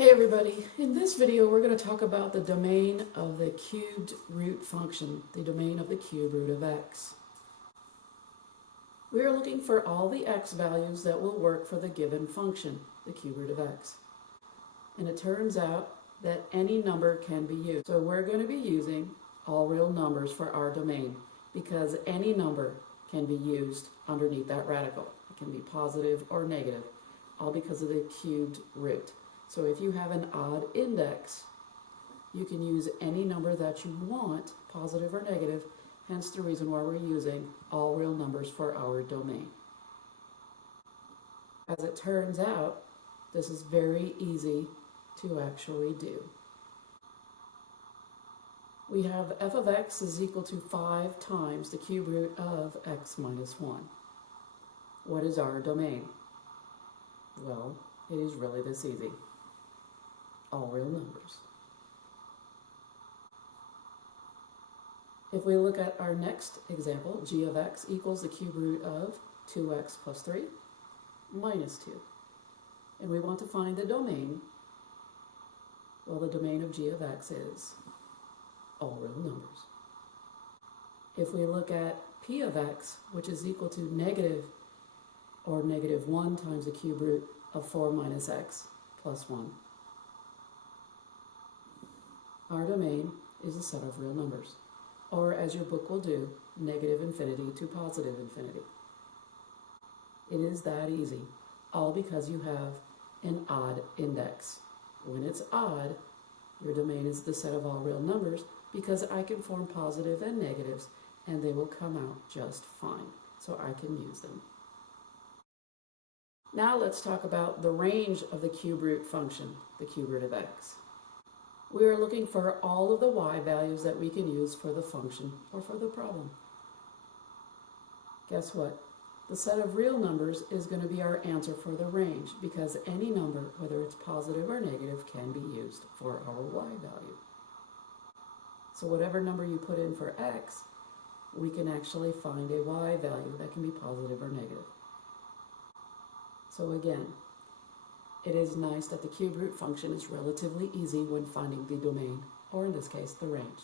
Hey everybody, in this video we're going to talk about the domain of the cubed root function, the domain of the cube root of x. We are looking for all the x values that will work for the given function, the cube root of x. And it turns out that any number can be used. So we're going to be using all real numbers for our domain because any number can be used underneath that radical. It can be positive or negative, all because of the cubed root. So if you have an odd index, you can use any number that you want, positive or negative, hence the reason why we're using all real numbers for our domain. As it turns out, this is very easy to actually do. We have f of x is equal to 5 times the cube root of x minus 1. What is our domain? Well, it is really this easy. All real numbers. If we look at our next example, g of x equals the cube root of 2x plus 3 minus 2. And we want to find the domain. Well, the domain of g of x is all real numbers. If we look at p of x, which is equal to negative 1 times the cube root of 4 minus x plus 1, our domain is a set of real numbers, or as your book will do, negative infinity to positive infinity. It is that easy, all because you have an odd index. When it's odd, your domain is the set of all real numbers because I can form positive and negatives and they will come out just fine, so I can use them. Now let's talk about the range of the cube root function, the cube root of x. We are looking for all of the y values that we can use for the function or for the problem. Guess what? The set of real numbers is going to be our answer for the range because any number, whether it's positive or negative, can be used for our y value. So whatever number you put in for x, we can actually find a y value that can be positive or negative. So again, it is nice that the cube root function is relatively easy when finding the domain, or in this case, the range.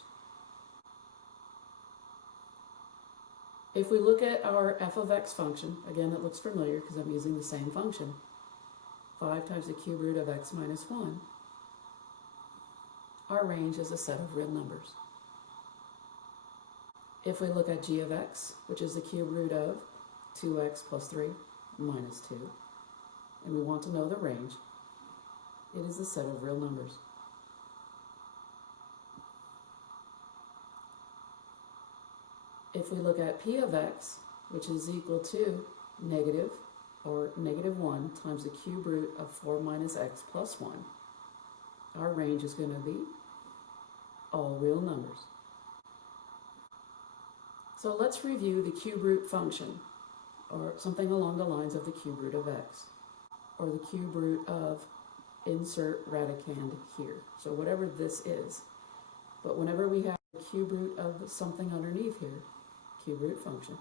If we look at our f of x function, again it looks familiar because I'm using the same function, 5 times the cube root of x minus 1, our range is a set of real numbers. If we look at g of x, which is the cube root of 2x plus 3 minus 2, and we want to know the range, it is a set of real numbers. If we look at p of x, which is equal to negative 1 times the cube root of 4 minus x plus 1, our range is going to be all real numbers. So let's review the cube root function, or something along the lines of the cube root of x, or the cube root of insert radicand here. So whatever this is. But whenever we have the cube root of something underneath here, cube root function,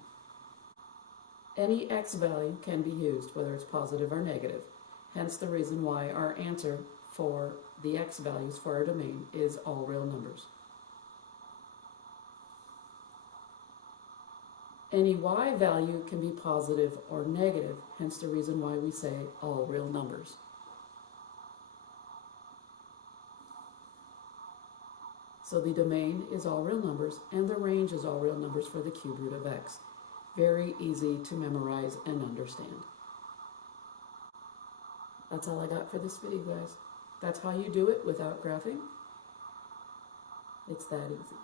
any x value can be used, whether it's positive or negative. Hence the reason why our answer for the x values for our domain is all real numbers. Any y value can be positive or negative, hence the reason why we say all real numbers. So the domain is all real numbers, and the range is all real numbers for the cube root of x. Very easy to memorize and understand. That's all I got for this video, guys. That's how you do it without graphing. It's that easy.